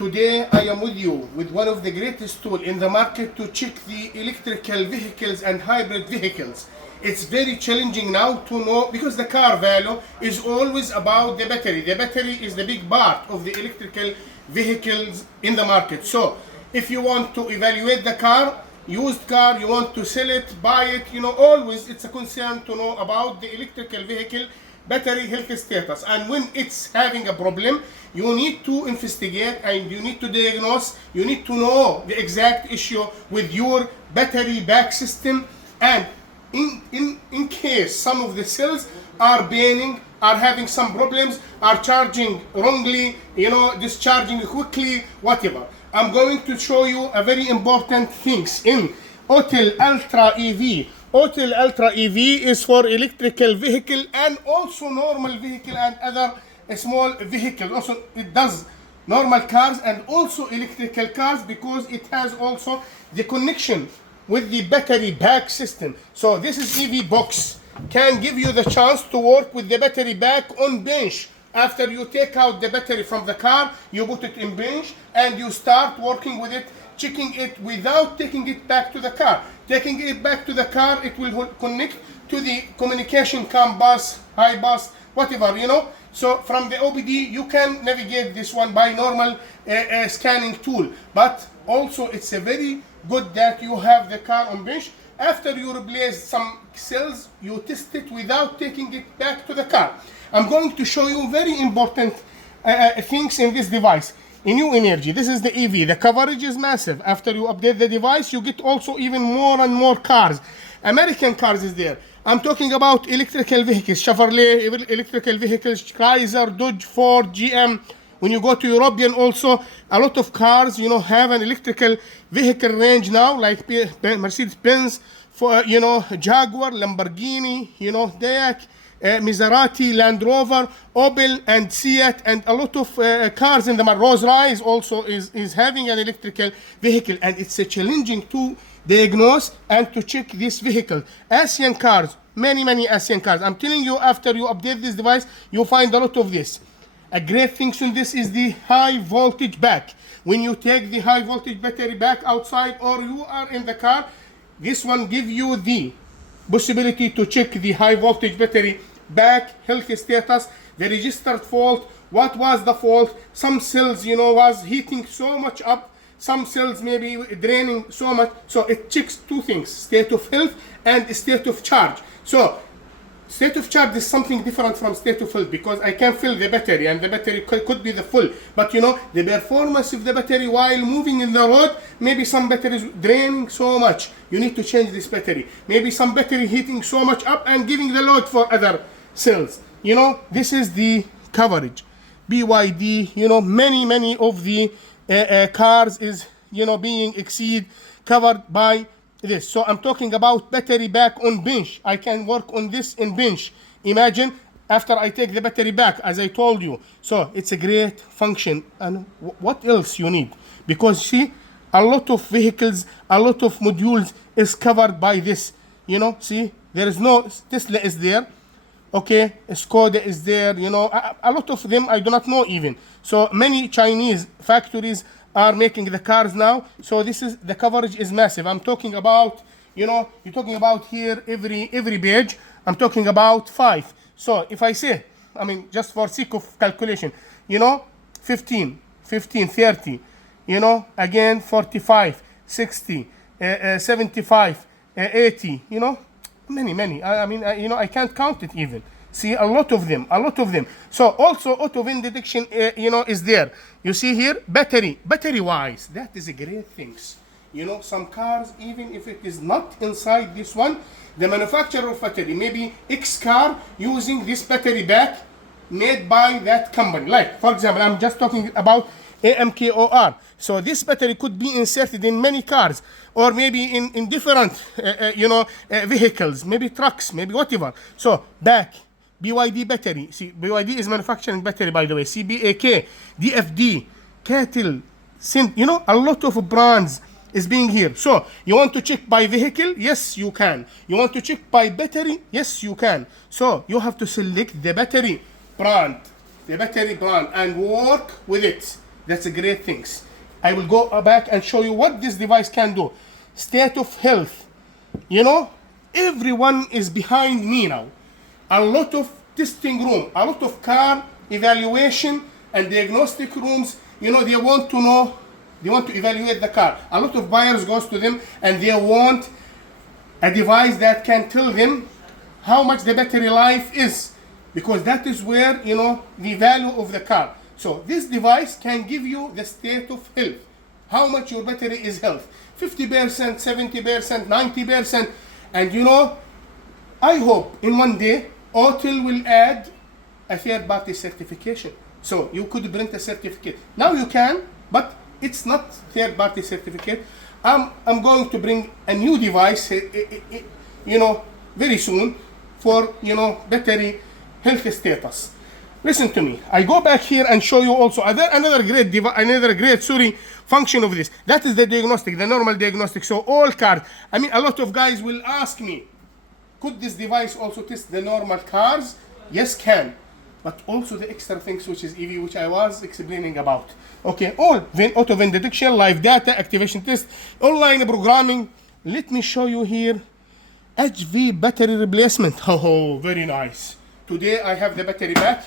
Today I am with you with one of the greatest tools in the market to check the electrical vehicles and hybrid vehicles. It's very challenging now to know, because the car value is always about the battery. The battery is the big part of the electrical vehicles in the market. So if you want to evaluate the car, used car, you want to sell it, buy it, always it's a concern to know about the electrical vehicle battery health status. And when it's having a problem, you need to investigate and you need to diagnose. You need to know the exact issue with your battery back system. And in case some of the cells are burning, are having some problems, are charging wrongly, discharging quickly, whatever. I'm going to show you a very important things in Autel Ultra EV. Autel Ultra EV is for electrical vehicle and also normal vehicle and other small vehicles. Also it does normal cars and also electrical cars, because it has also the connection with the battery back system. So this is EV box, can give you the chance to work with the battery back on bench. After you take out the battery from the car, you put it in bench and you start working with it, checking it without taking it back to the car. Taking it back to the car, it will connect to the communication CAN bus, high bus, whatever, So from the OBD, you can navigate this one by normal scanning tool. But also it's a very good that you have the car on bench. After you replace some cells, you test it without taking it back to the car. I'm going to show you very important things in this device. In new energy, this is the EV. The coverage is massive. After you update the device, you get also even more and more cars. American cars is there. I'm talking about electrical vehicles, Chevrolet electrical vehicles, Chrysler, Dodge, Ford, GM. When you go to European also, a lot of cars, have an electrical vehicle range now, like Mercedes-Benz, for Jaguar, Lamborghini, Dayak, Maserati, Land Rover, Opel, and Seat, and a lot of cars in the market. Rolls-Royce also is having an electrical vehicle, and it's a challenging to diagnose and to check this vehicle. Asian cars, many Asian cars. I'm telling you, after you update this device, you'll find a lot of this. A great thing in this is the high voltage back. When you take the high voltage battery back outside or you are in the car, this one gives you the possibility to check the high voltage battery back health status, the registered fault, what was the fault. Some cells, was heating so much up, some cells maybe draining so much. So it checks two things: state of health and state of charge. So state of charge is something different from state of health, because I can fill the battery and the battery could be the full, but the performance of the battery while moving in the road, maybe some batteries draining so much, you need to change this battery. Maybe some battery heating so much up and giving the load for other cells. This is the coverage. BYD, many of the cars is being covered by this. So I'm talking about battery back on bench. I can work on this in bench. Imagine after I take the battery back, as I told you. So it's a great function. And what else you need? Because see, a lot of vehicles, a lot of modules is covered by this. See, there is no Tesla is there. Okay, Skoda is there. A lot of them I do not know even. So many Chinese factories are making the cars now. So this is the coverage is massive. I'm talking about, you're talking about here every page. I'm talking about 5. So if I say, just for sake of calculation, 15, 30, again 45, 60, 75, 80, many. I can't count it even. See, a lot of them. So also auto VIN detection, is there. You see here, battery-wise, that is a great thing. Some cars, even if it is not inside this one, the manufacturer of battery, maybe X car using this battery back made by that company. Like, for example, I'm just talking about AMKOR. So this battery could be inserted in many cars, or maybe in different, vehicles, maybe trucks, maybe whatever. So back. BYD battery. See, BYD is manufacturing battery, by the way. CBAK, DFD, Cattle, Sint. A lot of brands is being here. So you want to check by vehicle? Yes, you can. You want to check by battery? Yes, you can. So you have to select the battery brand, and work with it. That's a great things. I will go back and show you what this device can do. State of health. You know, everyone is behind me now. A lot of testing room, a lot of car evaluation and diagnostic rooms. You know, they want to know, they want to evaluate the car. A lot of buyers goes to them and they want a device that can tell them how much the battery life is, because that is where, you know, the value of the car. So this device can give you the state of health, how much your battery is health, 50%, 70%, 90%. And you know, I hope in one day Autel will add a third-party certification. So you could print a certificate. Now you can, but it's not third-party certificate. I'm going to bring a new device, you know, very soon for, you know, battery health status. Listen to me. I go back here and show you also another great function of this. That is the diagnostic, the normal diagnostic. So all cars. I mean, a lot of guys will ask me, could this device also test the normal cars? Yes, can. But also the extra things, which is EV, which I was explaining about. Okay, all auto VIN detection, live data, activation test, online programming. Let me show you here. HV battery replacement. Oh, very nice. Today I have the battery back,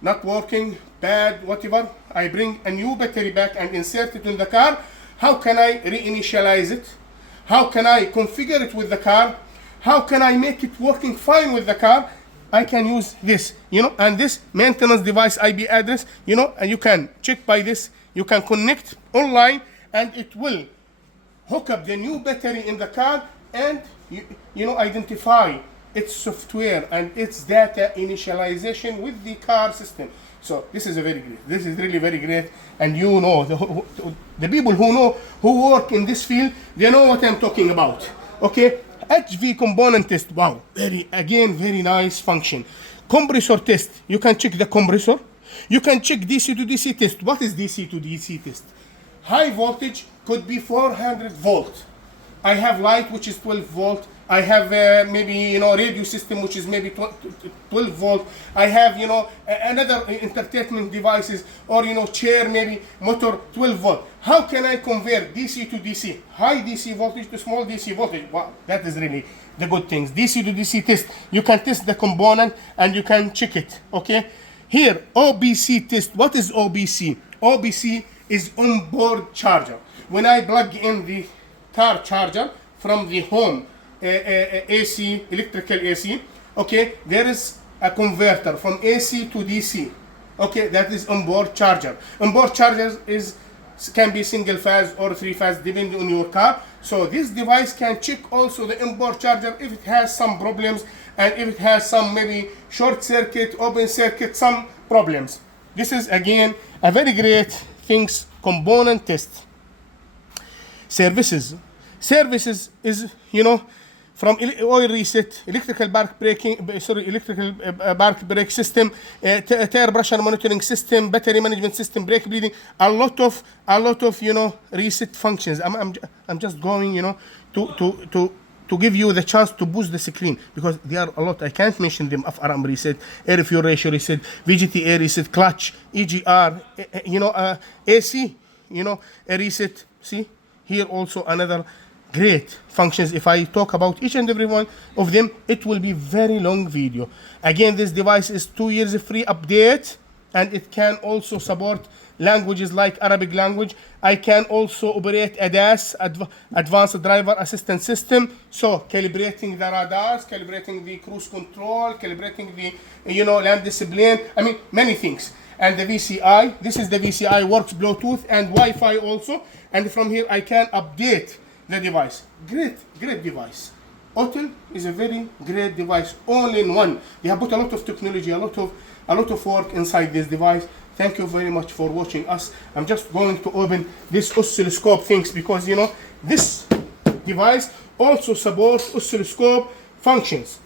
not working, bad, whatever. I bring a new battery back and insert it in the car. How can I reinitialize it? How can I configure it with the car? How can I make it working fine with the car? I can use this, you know, and this maintenance device IP address, you know, and you can check by this. You can connect online and it will hook up the new battery in the car and, you know, identify its software and its data initialization with the car system. So this is this is really very great. And you know, the people who work in this field, they know what I'm talking about. Okay, HV component test. Wow, very nice function. Compressor test. You can check the compressor. You can check DC to DC test. What is DC to DC test? High voltage could be 400 volt. I have light which is 12 volt. I have maybe, you know, radio system which is maybe 12 volt. I have, you know, another entertainment devices, or, you know, chair, maybe motor 12 volt. How can I convert DC to DC? High DC voltage to small DC voltage. Wow, that is really the good things. DC to DC test. You can test the component and you can check it. Okay. Here, OBC test. What is OBC? OBC is onboard charger. When I plug in the car charger from the home AC, electrical AC, okay, there is a converter from AC to DC. Okay, that is onboard charger. Onboard charger can be single phase or three phase depending on your car. So this device can check also the onboard charger if it has some problems and if it has some maybe short circuit, open circuit, some problems. This is again a very great things. Component test. Services is, you know, from oil reset, electrical bark brake system, tire pressure monitoring system, battery management system, brake bleeding, a lot of you know, reset functions. I'm just going, you know, to give you the chance to boost the screen, because there are a lot. I can't mention them. FRM reset, air fuel ratio reset, VGT reset, clutch, EGR, you know, AC, you know, a reset. See here also another great functions. If I talk about each and every one of them, it will be very long video. Again, this device is 2 years free update, and it can also support languages like Arabic language. I can also operate ADAS, Advanced Driver Assistance System. So calibrating the radars, calibrating the cruise control, calibrating the, you know, land discipline. I mean, many things. And the VCI, this is the VCI, works Bluetooth and Wi-Fi also. And from here I can update the device. Great device. Autel is a very great device, all in one. They have put a lot of technology, a lot of work inside this device. Thank you very much for watching us. I'm just going to open this oscilloscope things, because, you know, this device also supports oscilloscope functions.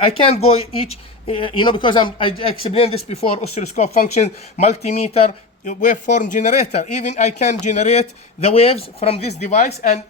I can't go each, you know, because I explained this before. Oscilloscope functions, multimeter, waveform generator. Even I can generate the waves from this device and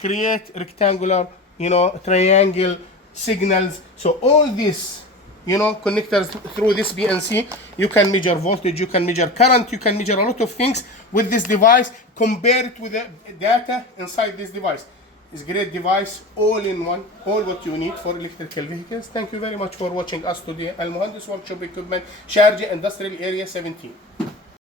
create rectangular, you know, triangle signals. So all this connectors through this BNC. You can measure voltage, you can measure current, you can measure a lot of things with this device. Compare it with the data inside this device. It's a great device, all in one, all what you need for electrical vehicles. Thank you very much for watching us today. Al Muhandis Workshop Equipment, Sharjah Industrial Area 17.